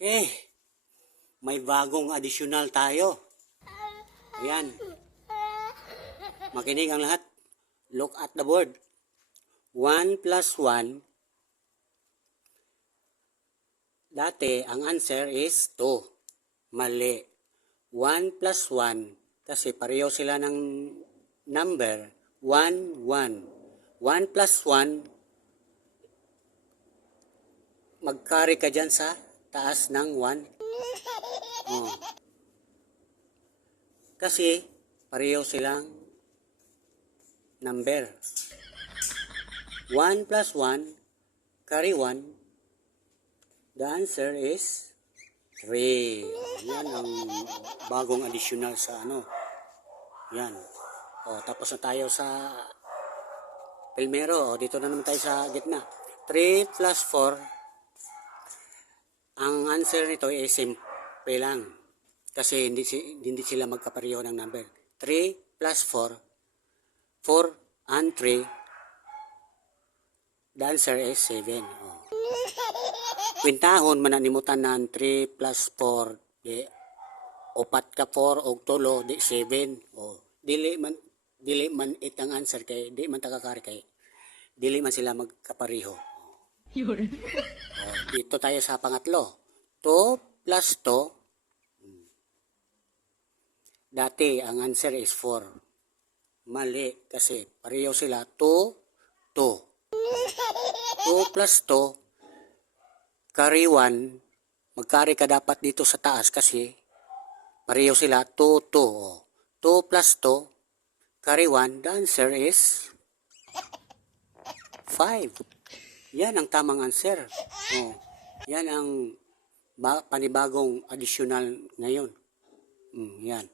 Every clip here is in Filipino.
Okay, may bagong additional tayo. Ayan. Makinig ang lahat. Look at the board. 1 plus 1. Dati, ang answer is 2. Mali. 1 plus 1. Kasi pareho sila ng number. 1, 1. 1 plus 1. Mag-carry ka dyan sa taas ng 1. Oh. Kasi, pareho silang number. 1 plus 1, carry 1. The answer is 3. Yan ang bagong additional sa ano. Yan. O, tapos na tayo sa primero. O, dito na naman tayo sa gitna. 3 plus 4. Ang answer nito ay simple lang. Kasi hindi sila magkapareho ng number. 3 plus 4. 4 and 3. The answer is 7. Oh. Kwintahon, mananimutan ng 3 plus 4. Di, opat ka 4 o tulo, di 7. Oh. Dili man it ang answer kay, di man takakari kay. Dili man sila magkapareho. Oh. Dito tayo sa pangatlo. 2 plus 2. Dati, ang answer is 4. Mali, kasi pareho sila. 2, 2. 2 plus 2, carry 1. Mag-carry ka dapat dito sa taas kasi pareho sila. 2, 2. 2 plus 2, carry 1. The answer is 5. Yan ang tamang answer. Oh, yan ang panibagong additional ngayon. Yan.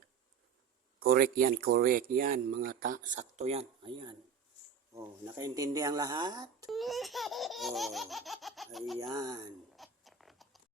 Correct yan, correct yan. Mga sakto yan. Ayan. Oh, nakaintindi ang lahat? Oh, ayan.